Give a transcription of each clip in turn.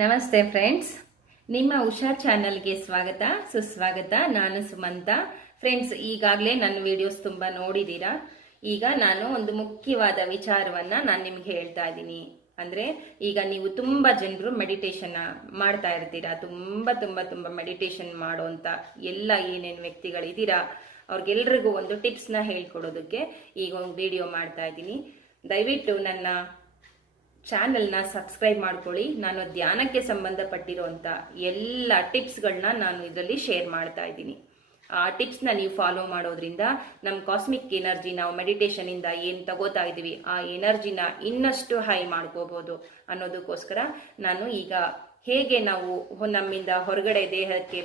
ನಮಸ್ತೆ ಫ್ರೆಂಡ್ಸ್. ನಿಮ್ಮ ಉಷಾ ಚಾನಲ್ಗೆ ಸ್ವಾಗತ. ಸುಸ್ವಾಗತ. ನಾನು ಸುಮಂತ. ಫ್ರೆಂಡ್ಸ್, ಈಗಾಗಲೇ ನನ್ನ ವಿಡಿಯೋಸ್ ತುಂಬ ನೋಡಿದ್ದೀರಾ? ಈಗ ನಾನು ಒಂದು ಮುಖ್ಯವಾದ ವಿಚಾರವನ್ನು ನಾನು ನಿಮ್ಗೆ ಹೇಳ್ತಾ ಇದ್ದೀನಿ. ಅಂದರೆ, ಈಗ ನೀವು ತುಂಬ ಜನರು ಮೆಡಿಟೇಷನ್ ಮಾಡ್ತಾ ಇರ್ತೀರಾ? ತುಂಬ ತುಂಬ ತುಂಬ ಮೆಡಿಟೇಷನ್ ಮಾಡುವಂಥ ಎಲ್ಲ ಏನೇನು ವ್ಯಕ್ತಿಗಳಿದ್ದೀರಾ? ಅವ್ರಿಗೆಲ್ರಿಗೂ ಒಂದು ಟಿಪ್ಸ್ನ ಹೇಳ್ಕೊಡೋದಕ್ಕೆ ಈಗ ಒಂದು ವಿಡಿಯೋ ಮಾಡ್ತಾ ಇದ್ದೀನಿ. ದಯವಿಟ್ಟು ನನ್ನ ಚಾನೆಲ್ನ ಸಬ್ಸ್ಕ್ರೈಬ್ ಮಾಡ್ಕೊಳ್ಳಿ. ನಾನು ಧ್ಯಾನಕ್ಕೆ ಸಂಬಂಧಪಟ್ಟಿರುವಂಥ ಎಲ್ಲ ಟಿಪ್ಸ್ಗಳನ್ನ ನಾನು ಇದರಲ್ಲಿ ಶೇರ್ ಮಾಡ್ತಾ ಇದ್ದೀನಿ. ಆ ಟಿಪ್ಸ್ನ ನೀವು ಫಾಲೋ ಮಾಡೋದ್ರಿಂದ ನಮ್ಮ ಕಾಸ್ಮಿಕ್ ಎನರ್ಜಿ ನಾವು ಮೆಡಿಟೇಷನಿಂದ ಏನು ತಗೋತಾ ಇದ್ದೀವಿ, ಆ ಎನರ್ಜಿನ ಇನ್ನಷ್ಟು ಹೈ ಮಾಡ್ಕೋಬೋದು ಅನ್ನೋದಕ್ಕೋಸ್ಕರ ನಾನು ಈಗ ಹೇಗೆ ನಾವು ನಮ್ಮಿಂದ ಹೊರಗಡೆ ದೇಹಕ್ಕೆ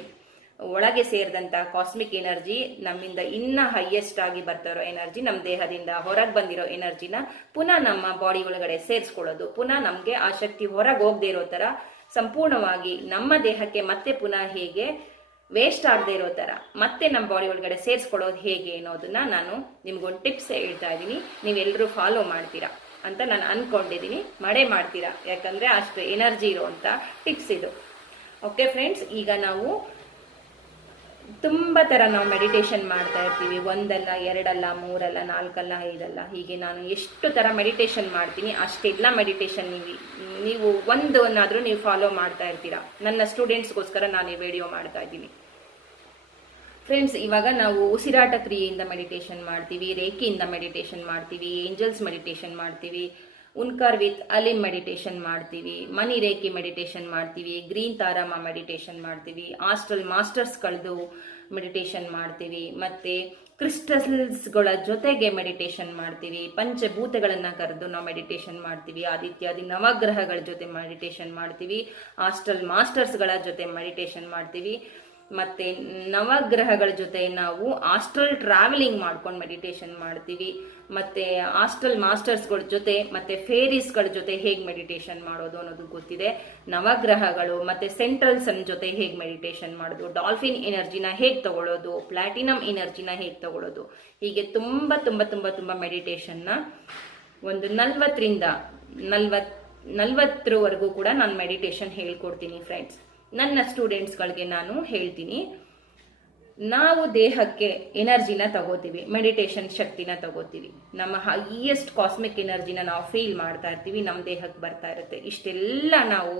ಒಳಗೆ ಸೇರಿದಂತ ಕಾಸ್ಮಿಕ್ ಎನರ್ಜಿ ನಮ್ಮಿಂದ ಇನ್ನ ಹೈಯೆಸ್ಟ್ ಆಗಿ ಬರ್ತಾ ಇರೋ ಎನರ್ಜಿ ನಮ್ಮ ದೇಹದಿಂದ ಹೊರಗೆ ಬಂದಿರೋ ಎನರ್ಜಿನ ಪುನಃ ನಮ್ಮ ಬಾಡಿ ಒಳಗಡೆ ಸೇರಿಸ್ಕೊಳ್ಳೋದು. ಪುನಃ ನಮಗೆ ಆ ಶಕ್ತಿ ಹೊರಗೆ ಹೋಗದೆ ಇರೋ ತರ ಸಂಪೂರ್ಣವಾಗಿ ನಮ್ಮ ದೇಹಕ್ಕೆ ಮತ್ತೆ ಪುನಃ ಹೇಗೆ ವೇಸ್ಟ್ ಆಗದೆ ಇರೋ ತರ ಮತ್ತೆ ನಮ್ಮ ಬಾಡಿ ಒಳಗಡೆ ಸೇರಿಸ್ಕೊಳ್ಳೋದು ಹೇಗೆ ಅನ್ನೋದನ್ನ ನಾನು ನಿಮ್ಗೊಂದು ಟಿಪ್ಸ್ ಹೇಳ್ತಾ ಇದ್ದೀನಿ. ನೀವೆಲ್ಲರೂ ಫಾಲೋ ಮಾಡ್ತೀರಾ ಅಂತ ನಾನು ಅನ್ಕೊಂಡಿದ್ದೀನಿ ಮಾಡೇ ಮಾಡ್ತೀರಾ? ಯಾಕಂದ್ರೆ ಅಷ್ಟು ಎನರ್ಜಿ ಇರುವಂತ ಟಿಪ್ಸ್ ಇದು. ಓಕೆ ಫ್ರೆಂಡ್ಸ್ ಈಗ ನಾವು ತುಂಬ ಥರ ನಾವು ಮೆಡಿಟೇಷನ್ ಮಾಡ್ತಾ ಇರ್ತೀವಿ. ಒಂದಲ್ಲ, ಎರಡಲ್ಲ, ಮೂರಲ್ಲ, ನಾಲ್ಕಲ್ಲ, ಐದಲ್ಲ. ಹೀಗೆ ನಾನು ಎಷ್ಟು ಥರ ಮೆಡಿಟೇಷನ್ ಮಾಡ್ತೀನಿ, ಅಷ್ಟೆಲ್ಲ ಮೆಡಿಟೇಷನ್ ನೀವು ನೀವು ಒಂದನ್ನಾದರೂ ನೀವು ಫಾಲೋ ಮಾಡ್ತಾ ಇರ್ತೀರಾ. ನನ್ನ ಸ್ಟೂಡೆಂಟ್ಸ್ಗೋಸ್ಕರ ನಾನು ಈ ವಿಡಿಯೋ ಮಾಡ್ತಾ ಇದ್ದೀನಿ. ಫ್ರೆಂಡ್ಸ್ ಇವಾಗ ನಾವು ಉಸಿರಾಟ ಕ್ರಿಯೆಯಿಂದ ಮೆಡಿಟೇಷನ್ ಮಾಡ್ತೀವಿ, ರೇಖೆಯಿಂದ ಮೆಡಿಟೇಷನ್ ಮಾಡ್ತೀವಿ ಏಂಜಲ್ಸ್ ಮೆಡಿಟೇಷನ್ ಮಾಡ್ತೀವಿ. ಉನ್ಕಾರ್ ವಿತ್ ಅಲಿಮ್ ಮೆಡಿಟೇಷನ್ ಮಾಡ್ತೀವಿ, ಮನಿ ರೇಖೆ ಮೆಡಿಟೇಷನ್ ಮಾಡ್ತೀವಿ, ಗ್ರೀನ್ ತಾರಾಮ ಮೆಡಿಟೇಷನ್ ಮಾಡ್ತೀವಿ, ಆಸ್ಟ್ರಲ್ ಕಳೆದು ಮೆಡಿಟೇಷನ್ ಮಾಡ್ತೀವಿ, ಮತ್ತೆ ಕ್ರಿಸ್ಟಲ್ಸ್ಗಳ ಜೊತೆಗೆ ಮೆಡಿಟೇಷನ್ ಮಾಡ್ತೀವಿ, ಪಂಚಭೂತಗಳನ್ನು ಕರೆದು ನಾವು ಮೆಡಿಟೇಷನ್ ಮಾಡ್ತೀವಿ, ಆದಿತ್ಯಾದಿ ನವಗ್ರಹಗಳ ಜೊತೆ ಮೆಡಿಟೇಷನ್ ಮಾಡ್ತೀವಿ, ಆಸ್ಟ್ರಲ್ ಮಾಸ್ಟರ್ಸ್ಗಳ ಜೊತೆ ಮೆಡಿಟೇಷನ್ ಮಾಡ್ತೀವಿ ಮತ್ತೆ ನವಗ್ರಹಗಳ ಜೊತೆ ನಾವು ಆಸ್ಟ್ರಲ್ ಟ್ರಾವೆಲಿಂಗ್ ಮಾಡ್ಕೊಂಡು ಮೆಡಿಟೇಷನ್ ಮಾಡ್ತೀವಿ. ಮತ್ತೆ ಆಸ್ಟ್ರಲ್ ಮಾಸ್ಟರ್ಸ್ಗಳ ಜೊತೆ, ಮತ್ತೆ ಫೇರೀಸ್ಗಳ ಜೊತೆ ಹೇಗೆ ಮೆಡಿಟೇಷನ್ ಮಾಡೋದು ಅನ್ನೋದು ಗೊತ್ತಿದೆ. ನವಗ್ರಹಗಳು ಮತ್ತೆ ಸೆಂಟ್ರಲ್ ಸನ್ ಜೊತೆ ಹೇಗೆ ಮೆಡಿಟೇಷನ್ ಮಾಡೋದು ಡಾಲ್ಫಿನ್ ಎನರ್ಜಿನ ಹೇಗೆ ತಗೊಳ್ಳೋದು ಪ್ಲಾಟಿನಮ್ ಎನರ್ಜಿನ ಹೇಗೆ ತಗೊಳ್ಳೋದು ಹೀಗೆ ತುಂಬಾ ತುಂಬಾ ತುಂಬಾ ತುಂಬಾ ಮೆಡಿಟೇಷನ್ನ ಒಂದು ನಲ್ವತ್ತರಿಂದ ನಲ್ವತ್, ನಲ್ವತ್ತರವರೆಗೂ ಕೂಡ ನಾನು ಮೆಡಿಟೇಷನ್ ಹೇಳ್ಕೊಡ್ತೀನಿ ಫ್ರೆಂಡ್ಸ್ ನನ್ನ ಸ್ಟೂಡೆಂಟ್ಸ್ಗಳಿಗೆ ನಾನು ಹೇಳ್ತೀನಿ, ನಾವು ದೇಹಕ್ಕೆ ಎನರ್ಜಿನ ತಗೋತೀವಿ ಮೆಡಿಟೇಷನ್ ಶಕ್ತಿನ ತಗೋತೀವಿ. ನಮ್ಮ ಹೈಯೆಸ್ಟ್ ಕಾಸ್ಮಿಕ್ ಎನರ್ಜಿನ ನಾವು ಫೀಲ್ ಮಾಡ್ತಾ ಇರ್ತೀವಿ ನಮ್ಮ ದೇಹಕ್ಕೆ ಬರ್ತಾ ಇರುತ್ತೆ. ಇಷ್ಟೆಲ್ಲ ನಾವು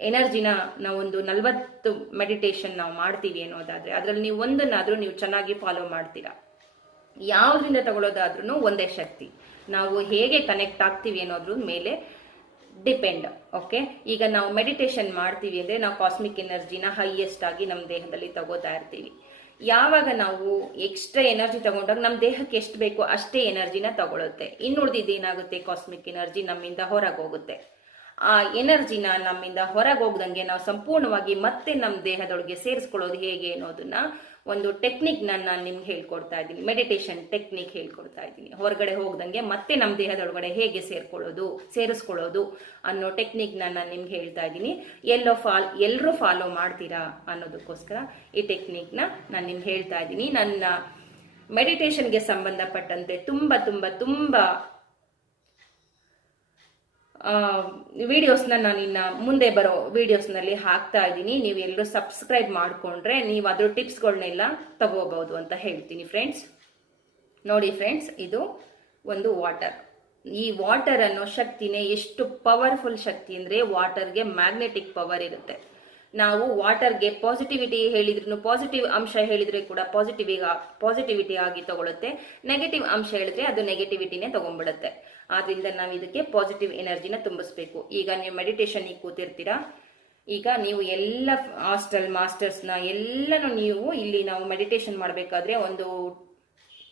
ಎನರ್ಜಿನ ನಾವೊಂದು ನಲ್ವತ್ತು ಮೆಡಿಟೇಷನ್ ನಾವು ಮಾಡ್ತೀವಿ ಅನ್ನೋದಾದ್ರೆ, ಅದರಲ್ಲಿ ನೀವು ಒಂದನ್ನಾದರೂ ನೀವು ಚೆನ್ನಾಗಿ ಫಾಲೋ ಮಾಡ್ತೀರಾ. ಯಾವ್ದ್ರಿಂದ ತಗೊಳ್ಳೋದಾದ್ರೂ ಒಂದೇ ಶಕ್ತಿ. ನಾವು ಹೇಗೆ ಕನೆಕ್ಟ್ ಆಗ್ತೀವಿ ಅನ್ನೋದ್ರ ಮೇಲೆ ಡಿಪೆಂಡ್ ಓಕೆ ಈಗ ನಾವು ಮೆಡಿಟೇಷನ್ ಮಾಡ್ತೀವಿ ಅಂದ್ರೆ ನಾವು ಕಾಸ್ಮಿಕ್ ಎನರ್ಜಿನ ಹೈಯೆಸ್ಟ್ ಆಗಿ ನಮ್ಮ ದೇಹದಲ್ಲಿ ತಗೋತಾ ಇರ್ತೀವಿ. ಯಾವಾಗ ನಾವು ಎಕ್ಸ್ಟ್ರಾ ಎನರ್ಜಿ ತಗೊಂಡಾಗ ನಮ್ಮ ದೇಹಕ್ಕೆ ಎಷ್ಟು ಬೇಕೋ ಅಷ್ಟೇ ಎನರ್ಜಿನ ತಗೊಳುತ್ತೆ. ಇನ್ನುಳಿದಿದ್ದು ಏನಾಗುತ್ತೆ? ಕಾಸ್ಮಿಕ್ ಎನರ್ಜಿ ನಮ್ಮಿಂದ ಹೊರಗೆ ಹೋಗುತ್ತೆ. ಆ ಎನರ್ಜಿನ ನಮ್ಮಿಂದ ಹೊರಗೆ ಹೋಗ್ದಂಗೆ ನಾವು ಸಂಪೂರ್ಣವಾಗಿ ಮತ್ತೆ ನಮ್ಮ ದೇಹದೊಳಗೆ ಸೇರಿಸ್ಕೊಳ್ಳೋದು ಹೇಗೆ ಅನ್ನೋದನ್ನ ಒಂದು ಟೆಕ್ನಿಕ್ ನಾನು ನಿಮ್ಗೆ ಹೇಳ್ಕೊಡ್ತಾ ಇದ್ದೀನಿ. ಮೆಡಿಟೇಷನ್ ಟೆಕ್ನಿಕ್ ಹೇಳ್ಕೊಡ್ತಾ ಇದ್ದೀನಿ. ಹೊರಗಡೆ ಹೋಗ್ದಂಗೆ ಮತ್ತೆ ನಮ್ಮ ದೇಹದೊಳಗಡೆ ಹೇಗೆ ಸೇರ್ಕೊಳ್ಳೋದು, ಸೇರಿಸ್ಕೊಳ್ಳೋದು ಅನ್ನೋ ಟೆಕ್ನಿಕ್ ನಾನು ನಿಮ್ಗೆ ಹೇಳ್ತಾ ಇದ್ದೀನಿ. ಎಲ್ಲೋ ಫಾಲ್ ಎಲ್ಲರೂ ಫಾಲೋ ಮಾಡ್ತೀರಾ ಅನ್ನೋದಕ್ಕೋಸ್ಕರ ಈ ಟೆಕ್ನಿಕ್ನ ನಾನು ನಿಮ್ಗೆ ಹೇಳ್ತಾ ಇದ್ದೀನಿ. ನನ್ನ ಮೆಡಿಟೇಷನ್ಗೆ ಸಂಬಂಧಪಟ್ಟಂತೆ ತುಂಬ ತುಂಬ ತುಂಬ ವಿಡಿಯೋಸ್ನ ನಾನು ಇನ್ನು ಮುಂದೆ ಬರೋ ವಿಡಿಯೋಸ್ನಲ್ಲಿ ಹಾಕ್ತಾ ಇದ್ದೀನಿ. ನೀವು ಎಲ್ಲರೂ ಸಬ್ಸ್ಕ್ರೈಬ್ ಮಾಡಿಕೊಂಡ್ರೆ ನೀವು ಅದ್ರ ಟಿಪ್ಸ್ಗಳನ್ನೆಲ್ಲ ತಗೋಬಹುದು ಅಂತ ಹೇಳ್ತೀನಿ ಫ್ರೆಂಡ್ಸ್ ನೋಡಿ ಫ್ರೆಂಡ್ಸ್ ಇದು ಒಂದು ವಾಟರ್ ಈ ವಾಟರ್ ಅನ್ನೋ ಶಕ್ತಿನೇ ಎಷ್ಟು ಪವರ್ಫುಲ್ ಶಕ್ತಿ ಅಂದ್ರೆ ವಾಟರ್ಗೆ ಮ್ಯಾಗ್ನೆಟಿಕ್ ಪವರ್ ಇರುತ್ತೆ. ನಾವು ವಾಟರ್ಗೆ ಪಾಸಿಟಿವಿಟಿ ಹೇಳಿದ್ರು ಪಾಸಿಟಿವ್ ಅಂಶ ಹೇಳಿದ್ರೆ ಕೂಡ ಪಾಸಿಟಿವ್ ಪಾಸಿಟಿವಿಟಿ ಆಗಿ ತಗೊಳುತ್ತೆ. ನೆಗೆಟಿವ್ ಅಂಶ ಹೇಳಿದ್ರೆ ಅದು ನೆಗೆಟಿವಿಟಿನೇ ತಗೊಂಡ್ಬಿಡುತ್ತೆ. ಆದ್ರಿಂದ ನಾವು ಇದಕ್ಕೆ ಪಾಸಿಟಿವ್ ಎನರ್ಜಿನ ತುಂಬಿಸ್ಬೇಕು. ಈಗ ನೀವು ಮೆಡಿಟೇಷನ್ ಕೂತಿರ್ತೀರಾ? ಈಗ ನೀವು ಎಲ್ಲ ಹಾಸ್ಟೆಲ್ ಮಾಸ್ಟರ್ಸ್ನ ಎಲ್ಲನೂ ನೀವು ಇಲ್ಲಿ ನಾವು ಮೆಡಿಟೇಷನ್ ಮಾಡಬೇಕಾದ್ರೆ ಒಂದು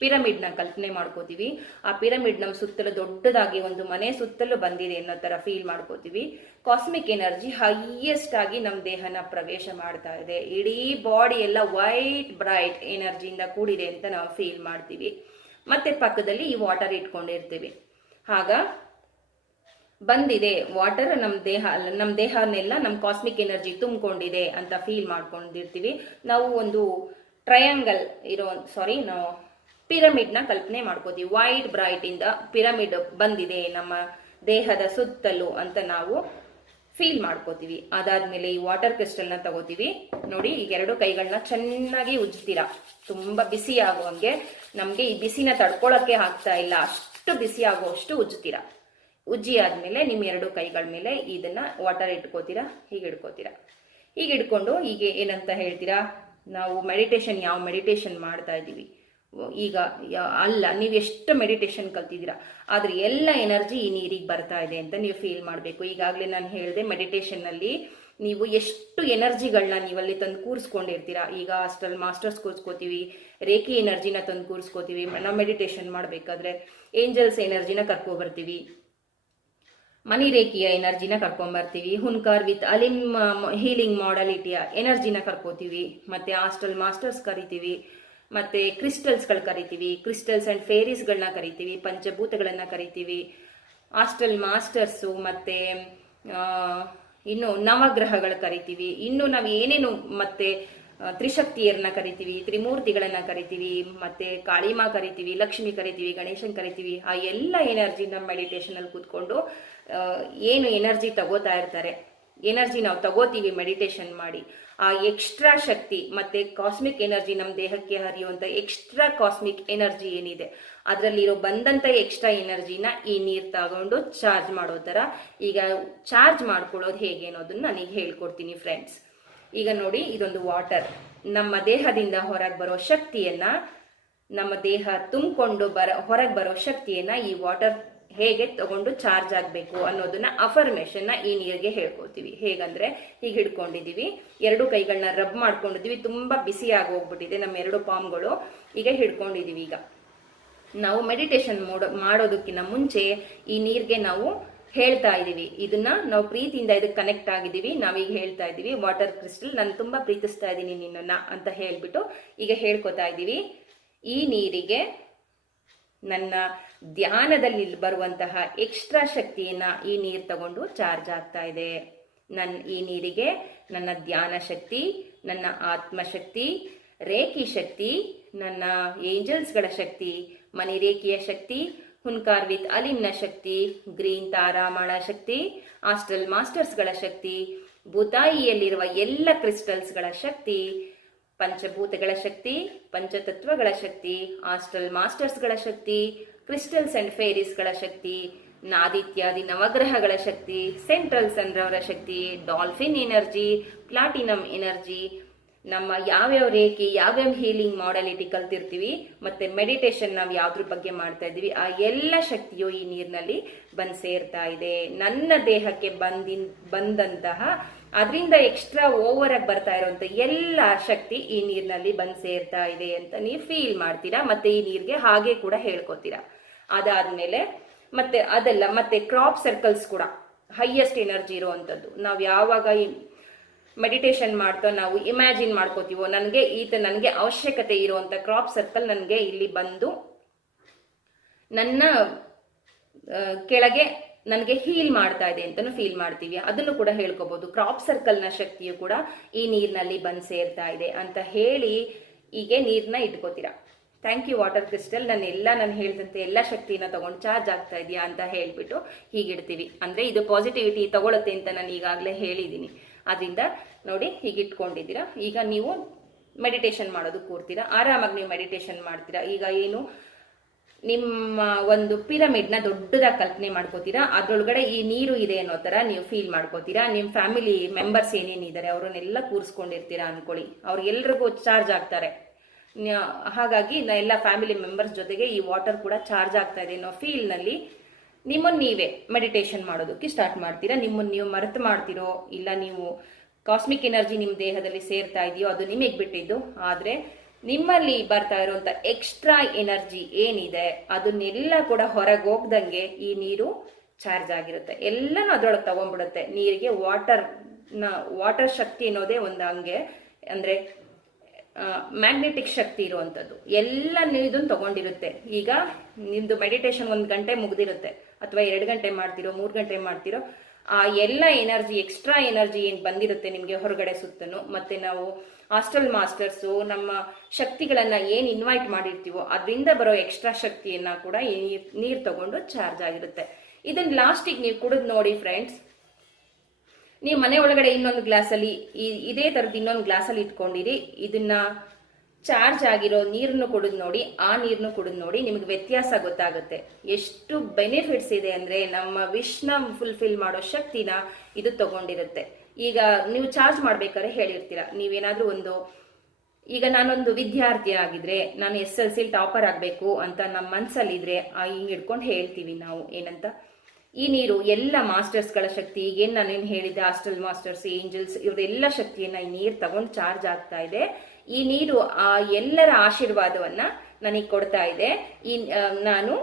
ಪಿರಮಿಡ್ನ ಕಲ್ಪನೆ ಮಾಡ್ಕೋತೀವಿ. ಆ ಪಿರಮಿಡ್ ನಮ್ಮ ಸುತ್ತಲೂ ದೊಡ್ಡದಾಗಿ ಒಂದು ಮನೆ ಸುತ್ತಲೂ ಬಂದಿದೆ ಅನ್ನೋ ತರ ಫೀಲ್ ಮಾಡ್ಕೋತೀವಿ. ಕಾಸ್ಮಿಕ್ ಎನರ್ಜಿ ಹೈಯೆಸ್ಟ್ ಆಗಿ ನಮ್ಮ ದೇಹನ ಪ್ರವೇಶ ಮಾಡ್ತಾ ಇದೆ. ಇಡೀ ಬಾಡಿ ಎಲ್ಲ ವೈಟ್ ಬ್ರೈಟ್ ಎನರ್ಜಿಯಿಂದ ಕೂಡಿದೆ ಅಂತ ನಾವು ಫೀಲ್ ಮಾಡ್ತೀವಿ. ಮತ್ತೆ ಪಕ್ಕದಲ್ಲಿ ಈ ವಾಟರ್ ಇಟ್ಕೊಂಡಿರ್ತೀವಿ. ಆಗ ಬಂದಿದೆ ವಾಟರ್ ನಮ್ಮ ದೇಹ ನಮ್ಮ ದೇಹನೆಲ್ಲ ನಮ್ಮ ಕಾಸ್ಮಿಕ್ ಎನರ್ಜಿ ತುಂಬಿಕೊಂಡಿದೆ ಅಂತ ಫೀಲ್ ಮಾಡ್ಕೊಂಡಿರ್ತೀವಿ. ನಾವು ಒಂದು ಟ್ರಯಾಂಗಲ್ ಇರೋ ಸಾರಿ ನಾವು ಪಿರಮಿಡ್ನ ಕಲ್ಪನೆ ಮಾಡ್ಕೋತೀವಿ. ವೈಟ್ ಬ್ರೈಟ್ ಇಂದ ಪಿರಮಿಡ್ ಬಂದಿದೆ ನಮ್ಮ ದೇಹದ ಸುತ್ತಲೂ ಅಂತ ನಾವು ಫೀಲ್ ಮಾಡ್ಕೋತೀವಿ. ಅದಾದ್ಮೇಲೆ ಈ ವಾಟರ್ ಕ್ರಿಸ್ಟಲ್ನ ತಗೋತೀವಿ. ನೋಡಿ, ಈಗ ಎರಡು ಕೈಗಳನ್ನ ಚೆನ್ನಾಗಿ ಉಜ್ತೀರಾ. ತುಂಬಾ ಬಿಸಿ ಆಗುವಂಗೆ ನಮಗೆ ಈ ಬಿಸಿನ ತಡ್ಕೊಳಕ್ಕೆ ಆಗ್ತಾ ಇಲ್ಲ. ಅಷ್ಟು ಬಿಸಿ ಆಗುವಷ್ಟು ಉಜ್ತೀರಾ. ಉಜ್ಜಿ ಆದ್ಮೇಲೆ ನಿಮ್ಮ ಎರಡು ಕೈಗಳ ಮೇಲೆ ಇದನ್ನ ವಾಟರ್ ಇಟ್ಕೋತೀರ, ಹೀಗೆ ಇಟ್ಕೋತೀರಾ. ಹೀಗೆ ಇಟ್ಕೊಂಡು ಹೀಗೆ ಏನಂತ ಹೇಳ್ತೀರಾ, ನಾವು ಮೆಡಿಟೇಷನ್ ಯಾವ ಮೆಡಿಟೇಷನ್ ಮಾಡ್ತಾ ಇದ್ದೀವಿ. ಈಗ ಅಲ್ಲ, ನೀವು ಎಷ್ಟು ಮೆಡಿಟೇಷನ್ ಕಲ್ತಿದ್ದೀರಾ, ಆದರೆ ಎಲ್ಲ ಎನರ್ಜಿ ಈ ನೀರಿಗೆ ಬರ್ತಾ ಇದೆ ಅಂತ ನೀವು ಫೀಲ್ ಮಾಡಬೇಕು. ಈಗಾಗಲೇ ನಾನು ಹೇಳಿದೆ ಮೆಡಿಟೇಷನ್ನಲ್ಲಿ ನೀವು ಎಷ್ಟು ಎನರ್ಜಿಗಳನ್ನ ನೀವಲ್ಲಿ ತಂದು ಕೂರಿಸ್ಕೊಂಡಿರ್ತೀರಾ, ಈಗ ಅಷ್ಟಲ್ಲಿ ಮಾಸ್ಟರ್ಸ್ ಕೂರಿಸ್ಕೋತೀವಿ ರೇಖೆ ಎನರ್ಜಿನ ತಂದು ಕೂರಿಸ್ಕೋತೀವಿ, ನಾವು ಮೆಡಿಟೇಷನ್ ಮಾಡಬೇಕಾದ್ರೆ ಏಂಜಲ್ಸ್ ಎನರ್ಜಿನ ಕರ್ಕೊಬರ್ತೀವಿ, ಮನಿ ರೇಖಿಯ ಎನರ್ಜಿನ ಕರ್ಕೊಂಬರ್ತೀವಿ ಹುನ್ಕಾರ್ ವಿತ್ ಅಲಿಮ್ ಹೀಲಿಂಗ್ ಮಾಡಲಿಟಿಯ ಎನರ್ಜಿನ ಕರ್ಕೋತೀವಿ, ಮತ್ತೆ ಹಾಸ್ಟೆಲ್ ಮಾಸ್ಟರ್ಸ್ ಕರಿತೀವಿ ಮತ್ತೆ ಕ್ರಿಸ್ಟಲ್ಸ್ಗಳು ಕರಿತೀವಿ. ಕ್ರಿಸ್ಟಲ್ಸ್ ಅಂಡ್ ಫೇರೀಸ್ಗಳನ್ನ ಕರಿತೀವಿ. ಪಂಚಭೂತಗಳನ್ನ ಕರಿತೀವಿ. ಆಸ್ಟ್ರಲ್ ಮಾಸ್ಟರ್ಸು ಮತ್ತೆ ಇನ್ನು ನವಗ್ರಹಗಳು ಕರಿತೀವಿ. ಇನ್ನು ನಾವು ಏನೇನು ಮತ್ತೆ ತ್ರಿಶಕ್ತಿಯರನ್ನ ಕರಿತೀವಿ, ತ್ರಿಮೂರ್ತಿಗಳನ್ನ ಕರಿತೀವಿ, ಮತ್ತೆ ಕಾಳಿಮಾ ಕರಿತೀವಿ, ಲಕ್ಷ್ಮಿ ಕರಿತೀವಿ, ಗಣೇಶನ್ ಕರಿತೀವಿ. ಆ ಎಲ್ಲ ಎನರ್ಜಿ ನಮ್ಮ ಮೆಡಿಟೇಷನ್ ಅಲ್ಲಿ ಕೂತ್ಕೊಂಡು ಏನು ಎನರ್ಜಿ ತಗೋತಾ ಇರ್ತಾರೆ. ಎನರ್ಜಿ ನಾವು ತಗೋತೀವಿ ಮೆಡಿಟೇಷನ್ ಮಾಡಿ. ಆ ಎಕ್ಸ್ಟ್ರಾ ಶಕ್ತಿ ಮತ್ತೆ ಕಾಸ್ಮಿಕ್ ಎನರ್ಜಿ ನಮ್ಮ ದೇಹಕ್ಕೆ ಹರಿಯುವಂತ ಎಕ್ಸ್ಟ್ರಾ ಕಾಸ್ಮಿಕ್ ಎನರ್ಜಿ ಏನಿದೆ? ಅದರಲ್ಲಿರೋ ಬಂದಂತ ಎಕ್ಸ್ಟ್ರಾ ಎನರ್ಜಿನ ಈ ನೀರು ತಗೊಂಡು ಚಾರ್ಜ್ ಮಾಡೋ ಥರ. ಈಗ ಚಾರ್ಜ್ ಮಾಡ್ಕೊಳ್ಳೋದು ಹೇಗೆ ಅನ್ನೋದನ್ನ ನಾನೀಗ ಹೇಳ್ಕೊಡ್ತೀನಿ ಫ್ರೆಂಡ್ಸ್ ಈಗ ನೋಡಿ ಇದೊಂದು ವಾಟರ್ ನಮ್ಮ ದೇಹದಿಂದ ಹೊರಗೆ ಬರೋ ಶಕ್ತಿಯನ್ನ, ನಮ್ಮ ದೇಹ ತುಂಬಿಕೊಂಡು ಬರ, ಹೊರಗೆ ಬರೋ ಶಕ್ತಿಯನ್ನ ಈ ವಾಟರ್ ಹೇಗೆ ತಗೊಂಡು ಚಾರ್ಜ್ ಆಗಬೇಕು ಅನ್ನೋದನ್ನ ಅಫರ್ಮೇಷನ್ನ ಈ ನೀರಿಗೆ ಹೇಳ್ಕೊತೀವಿ ಹೇಗಂದ್ರೆ, ಹೀಗೆ ಹಿಡ್ಕೊಂಡಿದೀವಿ. ಎರಡು ಕೈಗಳನ್ನ ರಬ್ ಮಾಡ್ಕೊಂಡಿದೀವಿ. ತುಂಬಾ ಬಿಸಿ ಆಗಿ ಹೋಗ್ಬಿಟ್ಟಿದೆ ನಮ್ಮ ಎರಡು ಪಾಮ್ಗಳು ಈಗ ಹಿಡ್ಕೊಂಡಿದೀವಿ ಈಗ. ನಾವು ಮೆಡಿಟೇಷನ್ ಮಾಡೋ ಮಾಡೋದಕ್ಕಿಂತ ಮುಂಚೆ ಈ ನೀರಿಗೆ ನಾವು ಹೇಳ್ತಾ ಇದೀವಿ. ಇದನ್ನ ನಾವು ಪ್ರೀತಿಯಿಂದ ಇದಕ್ಕೆ ಕನೆಕ್ಟ್ ಆಗಿದ್ದೀವಿ ನಾವೀಗ ಹೇಳ್ತಾ ಇದೀವಿ. ವಾಟರ್ ಕ್ರಿಸ್ಟಲ್ ನಾನು ತುಂಬಾ ಪ್ರೀತಿಸ್ತಾ ಇದ್ದೀನಿ ನಿನ್ನನ್ನ ಅಂತ ಹೇಳ್ಬಿಟ್ಟು ಈಗ ಹೇಳ್ಕೊತಾ ಇದೀವಿ. ಈ ನೀರಿಗೆ ನನ್ನ ಧ್ಯಾನದಲ್ಲಿ ಬರುವಂತಹ ಎಕ್ಸ್ಟ್ರಾ ಶಕ್ತಿಯನ್ನು ಈ ನೀರು ತಗೊಂಡು ಚಾರ್ಜ್ ಆಗ್ತಾ ಇದೆ. ನನ್ನ ಈ ನೀರಿಗೆ ನನ್ನ ಧ್ಯಾನ ಶಕ್ತಿ, ನನ್ನ ಆತ್ಮಶಕ್ತಿ ರೇಖಿ ಶಕ್ತಿ, ನನ್ನ ಏಂಜಲ್ಸ್ಗಳ ಶಕ್ತಿ ಮನಿ ರೇಖಿಯ ಶಕ್ತಿ, ಹುನ್ಕಾರ್ ವಿತ್ ಅಲಿಮ್ನ ಶಕ್ತಿ, ಗ್ರೀನ್ ತಾರಾಮಳ ಶಕ್ತಿ ಹಾಸ್ಟೆಲ್ ಮಾಸ್ಟರ್ಸ್ಗಳ ಶಕ್ತಿ, ಭೂತಾಯಿಯಲ್ಲಿರುವ ಎಲ್ಲ ಕ್ರಿಸ್ಟಲ್ಸ್ಗಳ ಶಕ್ತಿ ಪಂಚಭೂತಗಳ ಶಕ್ತಿ, ಪಂಚತತ್ವಗಳ ಶಕ್ತಿ, ಆಸ್ಟ್ರಲ್ ಮಾಸ್ಟರ್ಸ್ಗಳ ಶಕ್ತಿ, ಕ್ರಿಸ್ಟಲ್ಸ್ ಅಂಡ್ ಫೇರೀಸ್ಗಳ ಶಕ್ತಿ, ನಾದಿತ್ಯಾದಿ ನವಗ್ರಹಗಳ ಶಕ್ತಿ, ಸೆಂಟ್ರಲ್ ಸನ್ರವರ ಶಕ್ತಿ, ಡಾಲ್ಫಿನ್ ಎನರ್ಜಿ ಪ್ಲಾಟಿನಮ್ ಎನರ್ಜಿ. ನಮ್ಮ ಯಾವ್ಯಾವ ರೇಖೆ, ಯಾವ್ಯಾವ ಹೀಲಿಂಗ್ ಮಾಡಲಿಟಿ ಕಲ್ತಿರ್ತೀವಿ ಮತ್ತೆ ಮೆಡಿಟೇಷನ್ ನಾವು ಯಾವ್ದ್ರ ಬಗ್ಗೆ ಮಾಡ್ತಾ ಇದೀವಿ ಆ ಎಲ್ಲ ಶಕ್ತಿಯು ಈ ನೀರಿನಲ್ಲಿ ಬಂದು ಸೇರ್ತಾ ಇದೆ. ನನ್ನ ದೇಹಕ್ಕೆ ಬಂದಿನ್ ಬಂದಂತಹ ಅದರಿಂದ ಎಕ್ಸ್ಟ್ರಾ ಓವರ್ ಆಗಿ ಬರ್ತಾ ಇರುವಂತ ಎಲ್ಲ ಶಕ್ತಿ ಈ ನೀರಿನಲ್ಲಿ ಬಂದು ಸೇರ್ತಾ ಇದೆ ಅಂತ ನೀವು ಫೀಲ್ ಮಾಡ್ತೀರಾ? ಮತ್ತೆ ಈ ನೀರಿಗೆ ಹಾಗೆ ಕೂಡ ಹೇಳ್ಕೊತೀರಾ? ಅದಾದ್ಮೇಲೆ ಮತ್ತೆ ಅದೆಲ್ಲ, ಮತ್ತೆ ಕ್ರಾಪ್ ಸರ್ಕಲ್ಸ್ ಕೂಡ ಹೈಯೆಸ್ಟ್ ಎನರ್ಜಿ ಇರುವಂತದ್ದು. ನಾವು ಯಾವಾಗ ಈ ಮೆಡಿಟೇಷನ್ ಮಾಡ್ತಾ, ನಾವು ಇಮ್ಯಾಜಿನ್ ಮಾಡ್ಕೋತೀವೋ, ನನಗೆ ಈತ ನನಗೆ ಅವಶ್ಯಕತೆ ಇರುವಂತ ಕ್ರಾಪ್ ಸರ್ಕಲ್ ನನಗೆ ಇಲ್ಲಿ ಬಂದು ನನ್ನ ಕೆಳಗೆ ನನಗೆ ಹೀಲ್ ಮಾಡ್ತಾ ಇದೆ ಅಂತಲೂ ಫೀಲ್ ಮಾಡ್ತೀವಿ. ಅದನ್ನು ಕೂಡ ಹೇಳ್ಕೋಬಹುದು ಕ್ರಾಪ್ ಸರ್ಕಲ್ನ ಶಕ್ತಿಯು ಕೂಡ ಈ ನೀರಿನಲ್ಲಿ ಬಂದು ಸೇರ್ತಾ ಇದೆ ಅಂತ ಹೇಳಿ ಹೀಗೆ ನೀರ್ನ ಇಟ್ಕೋತೀರಾ. ಥ್ಯಾಂಕ್ ಯು ವಾಟರ್ ಕ್ರಿಸ್ಟಲ್ ನಾನು ಎಲ್ಲ ನಾನು ಹೇಳಿದಂತೆ ಎಲ್ಲ ಶಕ್ತಿನ ತಗೊಂಡು ಚಾರ್ಜ್ ಆಗ್ತಾ ಇದೆಯಾ ಅಂತ ಹೇಳ್ಬಿಟ್ಟು ಹೀಗಿಡ್ತೀವಿ. ಅಂದ್ರೆ ಇದು ಪಾಸಿಟಿವಿಟಿ ತಗೊಳುತ್ತೆ ಅಂತ ನಾನು ಈಗಾಗಲೇ ಹೇಳಿದ್ದೀನಿ ಅದರಿಂದ ನೋಡಿ ಹೀಗಿಟ್ಕೊಂಡಿದ್ದೀರಾ. ಈಗ ನೀವು ಮೆಡಿಟೇಷನ್ ಮಾಡೋದು ಕೂರ್ತೀರಾ. ಆರಾಮಾಗಿ ನೀವು ಮೆಡಿಟೇಷನ್ ಮಾಡ್ತೀರಾ. ಈಗ ಏನು ನಿಮ್ಮ ಒಂದು ಪಿರಮಿಡ್ನ ದೊಡ್ಡದಾಗಿ ಕಲ್ಪನೆ ಮಾಡ್ಕೋತೀರಾ? ಅದ್ರೊಳಗಡೆ ಈ ನೀರು ಇದೆ ಅನ್ನೋ ಥರ ನೀವು ಫೀಲ್ ಮಾಡ್ಕೋತೀರಾ? ನಿಮ್ಮ ಫ್ಯಾಮಿಲಿ ಮೆಂಬರ್ಸ್ ಏನೇನಿದ್ದಾರೆ ಅವರನ್ನೆಲ್ಲ ಕೂರಿಸ್ಕೊಂಡಿರ್ತೀರಾ ಅನ್ಕೊಳ್ಳಿ. ಅವ್ರಿಗೆಲ್ರಿಗೂ ಚಾರ್ಜ್ ಆಗ್ತಾರೆ. ಹಾಗಾಗಿ ಎಲ್ಲ ಫ್ಯಾಮಿಲಿ ಮೆಂಬರ್ಸ್ ಜೊತೆಗೆ ಈ ವಾಟರ್ ಕೂಡ ಚಾರ್ಜ್ ಆಗ್ತಾ ಇದೆ ಅನ್ನೋ ಫೀಲ್ನಲ್ಲಿ ನಿಮ್ಮನ್ನ ನೀವೇ ಮೆಡಿಟೇಷನ್ ಮಾಡೋದಕ್ಕೆ ಸ್ಟಾರ್ಟ್ ಮಾಡ್ತೀರಾ? ನಿಮ್ಮನ್ನ ನೀವು ಮರೆತು ಮಾಡ್ತಿರೋ? ಇಲ್ಲ ನೀವು ಕಾಸ್ಮಿಕ್ ಎನರ್ಜಿ ನಿಮ್ಮ ದೇಹದಲ್ಲಿ ಸೇರ್ತಾ ಇದೆಯೋ? ಅದು ನಿಮಗೆ ಬಿಟ್ಟಿದ್ದು. ಆದ್ರೆ ನಿಮ್ಮಲ್ಲಿ ಬರ್ತಾ ಇರುವಂತ ಎಕ್ಸ್ಟ್ರಾ ಎನರ್ಜಿ ಏನಿದೆ, ಅದನ್ನೆಲ್ಲ ಕೂಡ ಹೊರಗೆ ಹೋಗ್ದಂಗೆ ಈ ನೀರು ಚಾರ್ಜ್ ಆಗಿರುತ್ತೆ. ಎಲ್ಲನೂ ಅದ್ರೊಳಗೆ ತಗೊಂಡ್ಬಿಡುತ್ತೆ. ನೀರಿಗೆ ವಾಟರ್ನ ವಾಟರ್ ಶಕ್ತಿ ಅನ್ನೋದೇ ಒಂದು ಹಂಗೆ, ಅಂದ್ರೆ ಮ್ಯಾಗ್ನೆಟಿಕ್ ಶಕ್ತಿ ಇರುವಂಥದ್ದು ಎಲ್ಲ ಇದನ್ನ ತಗೊಂಡಿರುತ್ತೆ. ಈಗ ನಿಮ್ದು ಮೆಡಿಟೇಷನ್ ಒಂದು ಗಂಟೆ ಮುಗ್ದಿರುತ್ತೆ. ಅಥವಾ ಎರಡು ಗಂಟೆ ಮಾಡ್ತಿರೋ, ಮೂರು ಗಂಟೆ ಮಾಡ್ತಿರೋ ಆ ಎಲ್ಲ ಎನರ್ಜಿ, ಎಕ್ಸ್ಟ್ರಾ ಎನರ್ಜಿ ಏನು ಬಂದಿರುತ್ತೆ ನಿಮಗೆ ಹೊರಗಡೆ ಸುತ್ತನು? ಮತ್ತೆ ನಾವು ಹಾಸ್ಟೆಲ್ ಮಾಸ್ಟರ್ಸು, ನಮ್ಮ ಶಕ್ತಿಗಳನ್ನ ಏನು ಇನ್ವೈಟ್ ಮಾಡಿರ್ತೀವೋ, ಅದರಿಂದ ಬರೋ ಎಕ್ಸ್ಟ್ರಾ ಶಕ್ತಿಯನ್ನ ಕೂಡ ಈ ನೀರ್, ನೀರು ತಗೊಂಡು ಚಾರ್ಜ್ ಆಗಿರುತ್ತೆ. ಇದನ್ನು ಲಾಸ್ಟಿಗೆ ನೀವು ಕುಡಿದು ನೋಡಿ ಫ್ರೆಂಡ್ಸ್ ನೀವು ಮನೆ ಒಳಗಡೆ ಇನ್ನೊಂದು ಗ್ಲಾಸಲ್ಲಿ ಇದೇ ಥರದ್ದು ಇನ್ನೊಂದು ಗ್ಲಾಸಲ್ಲಿ ಇಟ್ಕೊಂಡಿರಿ, ಇದನ್ನ ಚಾರ್ಜ್ ಆಗಿರೋ ನೀರನ್ನು ಕುಡಿದು ನೋಡಿ, ಆ ನೀರನ್ನು ಕುಡಿದು ನೋಡಿ ನಿಮಗೆ ವ್ಯತ್ಯಾಸ ಗೊತ್ತಾಗುತ್ತೆ. ಎಷ್ಟು ಬೆನಿಫಿಟ್ಸ್ ಇದೆ ಅಂದ್ರೆ ನಮ್ಮ ವಿಶ್ನ ಫುಲ್ಫಿಲ್ ಮಾಡೋ ಶಕ್ತಿನ ಇದು ತಗೊಂಡಿರುತ್ತೆ. ಈಗ ನೀವು ಚಾರ್ಜ್ ಮಾಡ್ಬೇಕಾದ್ರೆ ಹೇಳಿರ್ತೀರ, ನೀವೇನಾದ್ರೂ ಒಂದು, ಈಗ ನಾನೊಂದು ವಿದ್ಯಾರ್ಥಿ ಆಗಿದ್ರೆ, ನಾನು ಎಸ್ ಎಲ್ ಸಿ ಟಾಪರ್ ಆಗಬೇಕು ಅಂತ ನಮ್ಮ ಮನಸ್ಸಲ್ಲಿದ್ರೆ ಆ ಹಿಂಗ್ ಹಿಡ್ಕೊಂಡು ಹೇಳ್ತೀವಿ ನಾವು. ಏನಂತ? ಈ ನೀರು ಎಲ್ಲ ಮಾಸ್ಟರ್ಸ್ಗಳ ಶಕ್ತಿ, ಈಗೇನು ನಾನೇನು ಹೇಳಿದ್ದೆ ಹಾಸ್ಟೆಲ್ ಮಾಸ್ಟರ್ಸ್, ಏಂಜಲ್ಸ್ ಇವರೆಲ್ಲ ಶಕ್ತಿಯನ್ನ ಈ ನೀರು ತಗೊಂಡು ಚಾರ್ಜ್ ಆಗ್ತಾ ಇದೆ. ಈ ನೀರು ಆ ಎಲ್ಲರ ಆಶೀರ್ವಾದವನ್ನ ನನಗೆ ಕೊಡ್ತಾ ಇದೆ. ಈ ನಾನು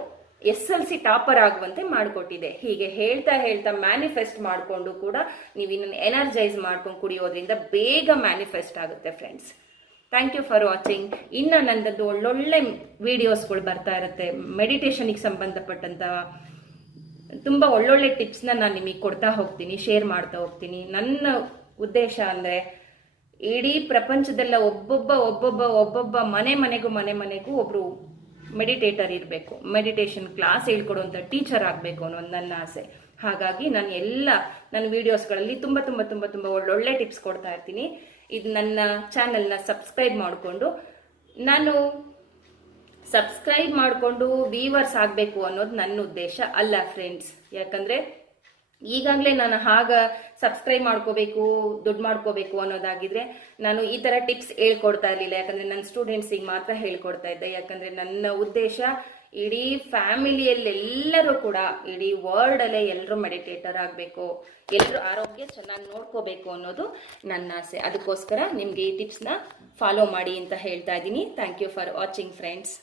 ಎಸ್ ಎಲ್ ಸಿ ಟಾಪರ್ ಆಗುವಂತೆ ಮಾಡಿಕೊಟ್ಟಿದೆ. ಹೀಗೆ ಹೇಳ್ತಾ ಹೇಳ್ತಾ ಮ್ಯಾನಿಫೆಸ್ಟ್ ಮಾಡಿಕೊಂಡು ಕೂಡ ನೀವು ಇನ್ನೊಂದು ಎನರ್ಜೈಸ್ ಮಾಡ್ಕೊಂಡು ಕುಡಿಯೋದ್ರಿಂದ ಬೇಗ ಮ್ಯಾನಿಫೆಸ್ಟ್ ಆಗುತ್ತೆ friends. Thank you for watching ಇನ್ನು ನನ್ನದು ಒಳ್ಳೊಳ್ಳೆ ವಿಡಿಯೋಸ್ಗಳು ಬರ್ತಾ ಇರುತ್ತೆ. ಮೆಡಿಟೇಷನಿಗೆ ಸಂಬಂಧಪಟ್ಟಂತ ತುಂಬ ಒಳ್ಳೊಳ್ಳೆ ಟಿಪ್ಸ್ನ ನಾನು ನಿಮಗೆ ಕೊಡ್ತಾ ಹೋಗ್ತೀನಿ ಶೇರ್ ಮಾಡ್ತಾ ಹೋಗ್ತೀನಿ. ನನ್ನ ಉದ್ದೇಶ ಅಂದರೆ ಇಡೀ ಪ್ರಪಂಚದಲ್ಲ ಒಬ್ಬೊಬ್ಬ ಒಬ್ಬೊಬ್ಬ ಒಬ್ಬೊಬ್ಬ ಮನೆ ಮನೆಗೂ ಮನೆ ಮನೆಗೂ ಒಬ್ರು ಮೆಡಿಟೇಟರ್ ಇರಬೇಕು. ಮೆಡಿಟೇಷನ್ ಕ್ಲಾಸ್ ಹೇಳ್ಕೊಡುವಂಥ ಟೀಚರ್ ಆಗಬೇಕು ಅನ್ನೋದು ನನ್ನ ಆಸೆ. ಹಾಗಾಗಿ ನಾನು ಎಲ್ಲ ನನ್ನ ವಿಡಿಯೋಸ್ಗಳಲ್ಲಿ ತುಂಬ ತುಂಬ ತುಂಬ ತುಂಬ ಒಳ್ಳೊಳ್ಳೆ ಟಿಪ್ಸ್ ಕೊಡ್ತಾ ಇರ್ತೀನಿ. ಇದು ನನ್ನ ಚಾನೆಲ್ನ ಸಬ್ಸ್ಕ್ರೈಬ್ ಮಾಡಿಕೊಂಡು, ನಾನು ಸಬ್ಸ್ಕ್ರೈಬ್ ಮಾಡಿಕೊಂಡು ವೀವರ್ಸ್ ಆಗಬೇಕು ಅನ್ನೋದು ನನ್ನ ಉದ್ದೇಶ ಅಲ್ಲ ಫ್ರೆಂಡ್ಸ್ ಯಾಕಂದ್ರೆ ಈಗಾಗಲೇ ನಾನು ಹಾಗ ಸಬ್ಸ್ಕ್ರೈಬ್ ಮಾಡ್ಕೋಬೇಕು, ದುಡ್ಡು ಮಾಡ್ಕೋಬೇಕು ಅನ್ನೋದಾಗಿದ್ರೆ ನಾನು ಈ ಥರ ಟಿಪ್ಸ್ ಹೇಳ್ಕೊಡ್ತಾ ಇರಲಿಲ್ಲ. ಯಾಕಂದ್ರೆ ನನ್ನ ಸ್ಟೂಡೆಂಟ್ಸಿಗೆ ಮಾತ್ರ ಹೇಳ್ಕೊಡ್ತಾ ಇದ್ದೆ. ಯಾಕಂದ್ರೆ ನನ್ನ ಉದ್ದೇಶ ಇಡೀ ಫ್ಯಾಮಿಲಿಯಲ್ಲೆಲ್ಲರೂ ಕೂಡ, ಇಡೀ ವರ್ಲ್ಡಲ್ಲೇ ಎಲ್ಲರೂ ಮೆಡಿಟೇಟರ್ ಆಗಬೇಕು ಎಲ್ಲರೂ ಆರೋಗ್ಯ ಚೆನ್ನಾಗಿ ನೋಡ್ಕೋಬೇಕು ಅನ್ನೋದು ನನ್ನ ಆಸೆ. ಅದಕ್ಕೋಸ್ಕರ ನಿಮಗೆ ಈ ಟಿಪ್ಸ್ನ ಫಾಲೋ ಮಾಡಿ ಅಂತ ಹೇಳ್ತಾ ಇದ್ದೀನಿ. Thank you for watching friends